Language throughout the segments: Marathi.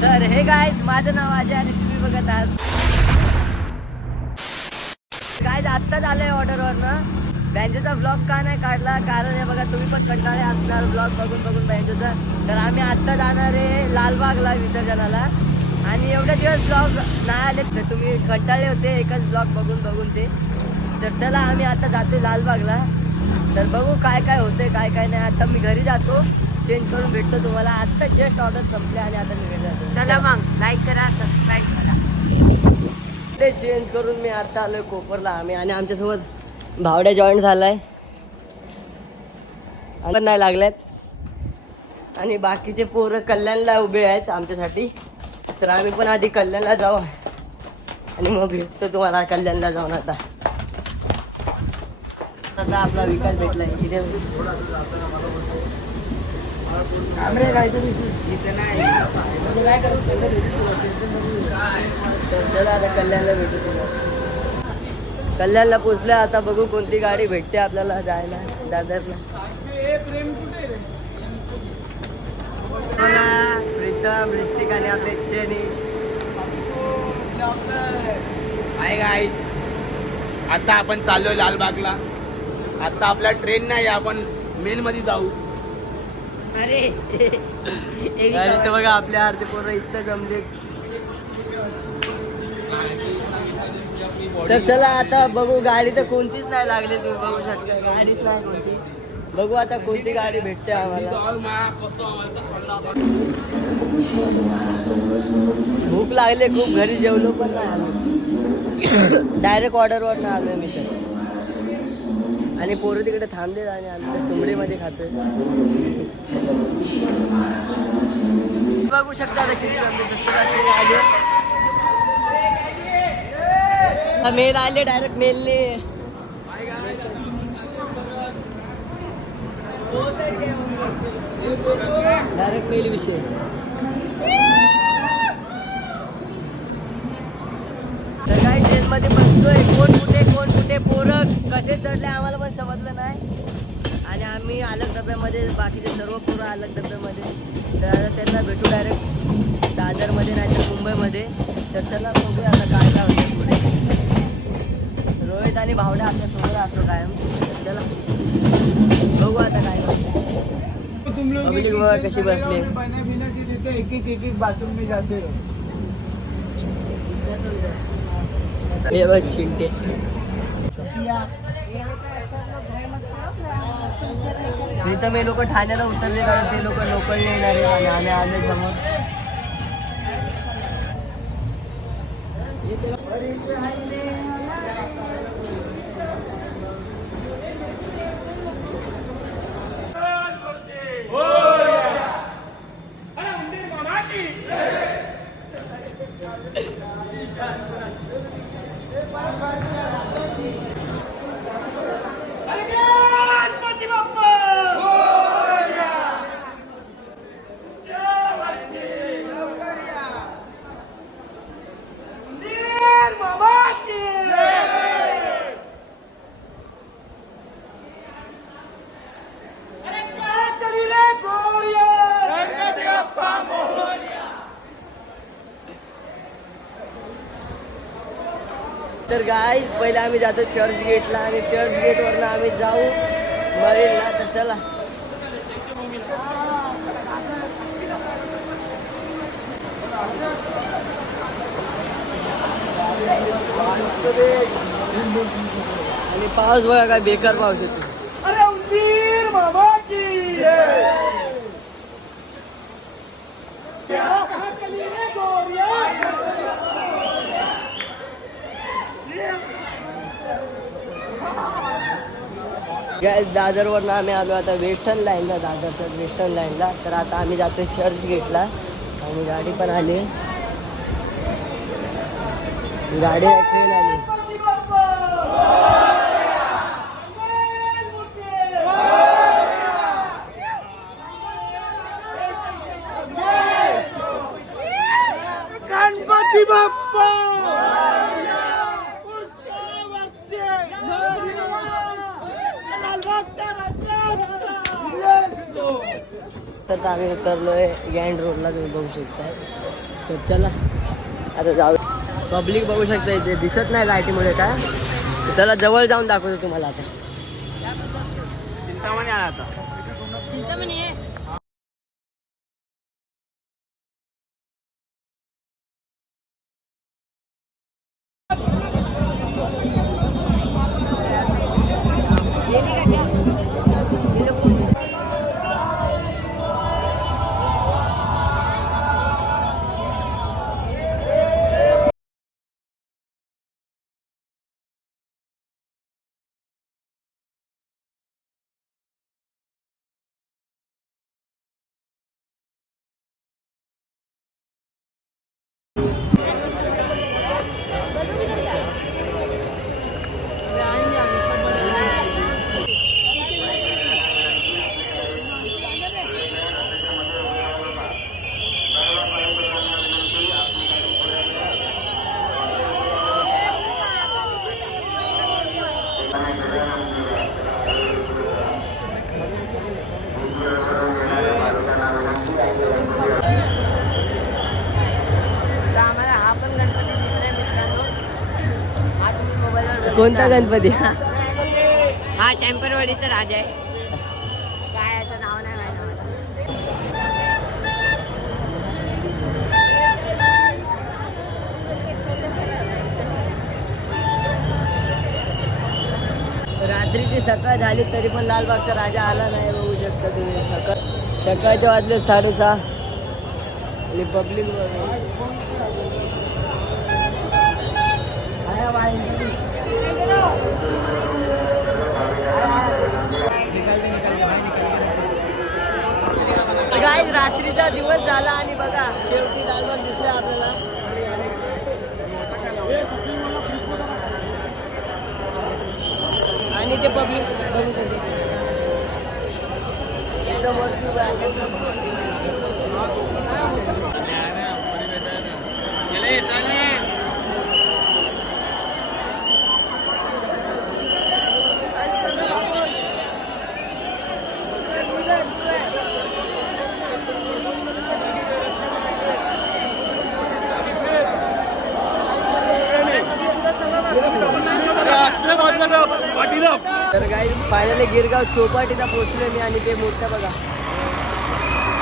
तर हे गाईज, माझं नाव अजय आणि तुम्ही बघत आहात गाईज. आत्ताच आलंय ऑर्डरवरनं. बँजोचा ब्लॉग का नाही काढला, कारण हे बघा तुम्ही पण कंटाळे असणार ब्लॉग बघून बघून बँजोचा. तर आम्ही आत्ता जाणार आहे लालबागला विसर्जनाला. आणि एवढे दिवस ब्लॉग नाही आले तर तुम्ही कंटाळे होते एकच ब्लॉग बघून बघून ते. तर चला आम्ही आता जातो लालबागला. तर बघू काय काय होते काय काय नाही. आता मी घरी जातो, चेंज करून भेटतो तुम्हाला. आत्ता जस्ट ऑर्डर संपले आणि आता मी घरी जातो. चला मग लाईक करा, सबस्क्राईब करा. ते चेंज करून मी आता आलोय कोपरला आम्ही. आणि आमच्यासोबत भावड्या जॉईन झालाय पण नाही लागल्यात. आणि बाकीचे पोरं कल्याणला उभे आहेत आमच्यासाठी. तर आम्ही पण आधी कल्याणला जाऊ आणि मग भेटतो तुम्हाला कल्याणला जाऊन. आता आपला विकास भेटलाय इथे. चला आता कल्याणला भेटू तुम्हाला. कल्याणला पोचलं. आता बघू कोणती गाडी भेटते आपल्याला जायला दादरला. प्रीतम, ऋतिक आणि आपले चेनीश. हाय गाईस, आता आपण चाललोय लालबागला. आता आपला ट्रेन नाही, आपण मेन मध्ये जाऊ. अरे इथं बघा आपल्या आरती पोरं इथं जमले. तर चला आता बघू. गाडी तर कोणतीच नाही लागली, तुम्ही बघू शकता गाडीच नाही कोणती. बघू आता कोणती गाडी भेटते आम्हाला. भूक लागले खूप, घरी जेवलो पण नाही आलो. डायरेक्ट ऑर्डरवर नाही आलोय मी तर. आणि पोरं तिकडे थांबले आणि आम्ही सुमडीमध्ये खातोय. बघू शकता आता किती मेल आले. डायरेक्ट मेलने डायरेक्ट मेल विषय. तर काही ट्रेनमध्ये बसतोय. कोण कुठे पोरं कसे चढले आम्हाला पण समजलं नाही. आणि आम्ही अलग डब्यामध्ये, बाकीचे सर्व पोरं अलग डब्यामध्ये. तर आता त्यांना भेटू डायरेक्ट दादरमध्ये नाही तर मुंबईमध्ये. तर चला बघूया आता काय काय होतं पुढे. रोहित आणि भावड्या आपल्यासोबत असतो कायम. चला बघू आता काय पब्लिक बघा कशी बसली. एक बाथरूम में जाते रहो. हे बघ चिंटे. इथं मी लोक ठाण्याला उतरले कारण ते लोक लोकल येणार आहे आणि आम्ही आले समोर. तर गाईज पहिले आम्ही जातो चर्च गेटला आणि चर्च गेटवरनं आम्ही जाऊ मरीनला. तर चला आणि पाऊस बघा काय बेकार पाऊस येतो. दादरवरनं आम्ही आलो आता वेस्टर्न लाईनला. दादरच्या वेस्टर्न लाईनला. तर आता आम्ही जातो चर्च गेटला आणि गाडी पण आली. गाडी ट्रेन आली. गणपती बाप्पा. तर आम्ही उतरलोय गँड रोडला, तुम्ही बघू शकता. तर चला आता जाऊ. पब्लिक बघू शकता इथे, दिसत नाही लाईटीमुळे काय. चला जवळ जाऊन दाखवतो तुम्हाला आता. चिंतामणी आला आता. चिंतामणी आहे. तर आम्हाला हा पण गणपती दिसलाय मित्रांनो. हा तुम्ही मोबाईलवर कोणता गणपती? हा टेम्परवाडीचा राजा आहे. काय याचं नाव नाही माहिती मला. रात्रीची सकाळ झाली तरी पण लालबागचा राजा आला नाही. बघू शकता तुम्ही, सकाळच्या वाजले 6:30 आणि पब्लिक गाईज रात्रीचा दिवस झाला आणि बघा शेवटी लालबाग दिसला आपल्याला. आणि ते पब्लिक बघू शकते. तर काही फायनली गिरगाव चौपाटीला पोहोचलोय मी आणि ते मूर्त्या बघा,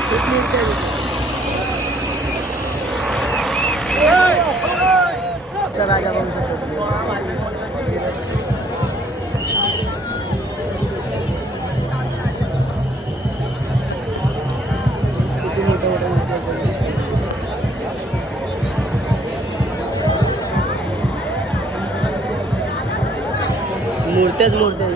खूप मूर्त्या राजा बघू शकतो. मूर्त्याच मूर्त्या.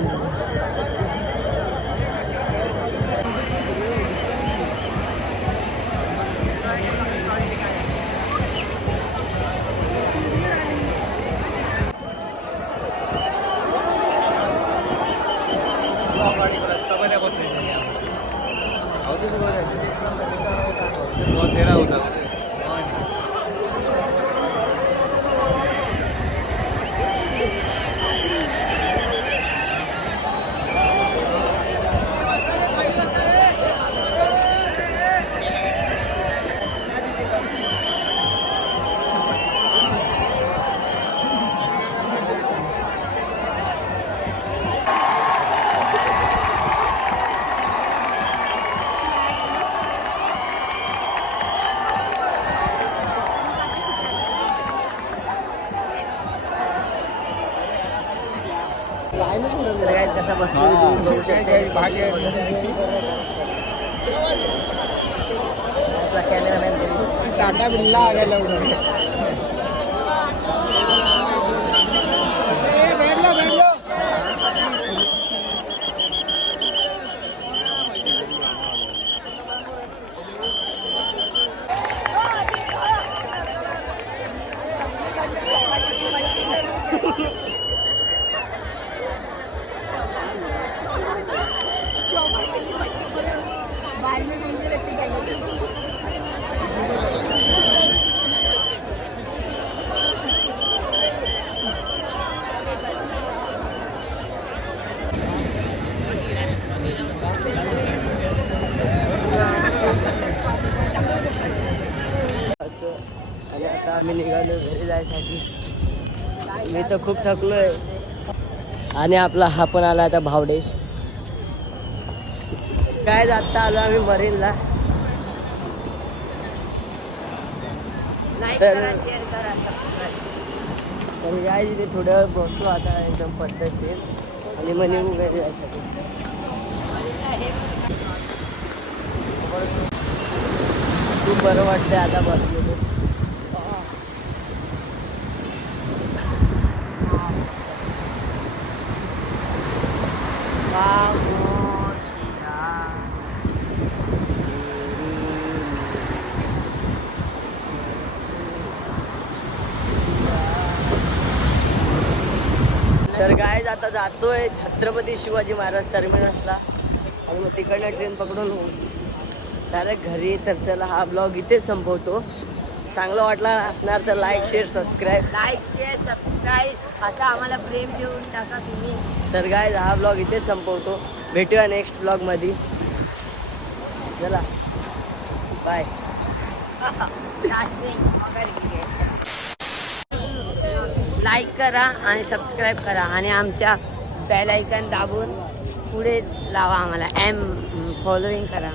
कसा बसतो बघू शकते. कॅमेरामॅन टाटा बिर्ला आ गेला. आणि आता आम्ही निघालो घरी जायसाठी. मी तर खूप थकलोय. आणि आपला हा पण आला आता भावडेश. काय आता आलो आम्ही मरीनला. लाईक तर- करा, शेअर करा, सबस्क्राईब. तर काय तिथे थोड्या वेळ बसलो आता एकदम पद्धतशीर आणि मग निघू घरी जायसाठी. खूप बरं वाटतंय आता बसलो तर. तर काय आता जातोय छत्रपती शिवाजी महाराज टर्मिनसला आणि मग तिकडनं ट्रेन पकडून डायरेक्ट घरी. तर चला हा ब्लॉग इथेच संपवतो. चांगला वाटला असणार तर like share subscribe. Like share subscribe असं आम्हाला प्रेम देऊन टाका तुम्ही. तर काय हा ब्लॉग इथेच संपवतो. भेटूया नेक्स्ट ब्लॉग मध्ये. चला बाय. लाईक करा आणि सबस्क्राईब करा आणि आमच्या बेल आयकॉन दाबून पुढे लावा. आम्हाला फॉलोइंग करा.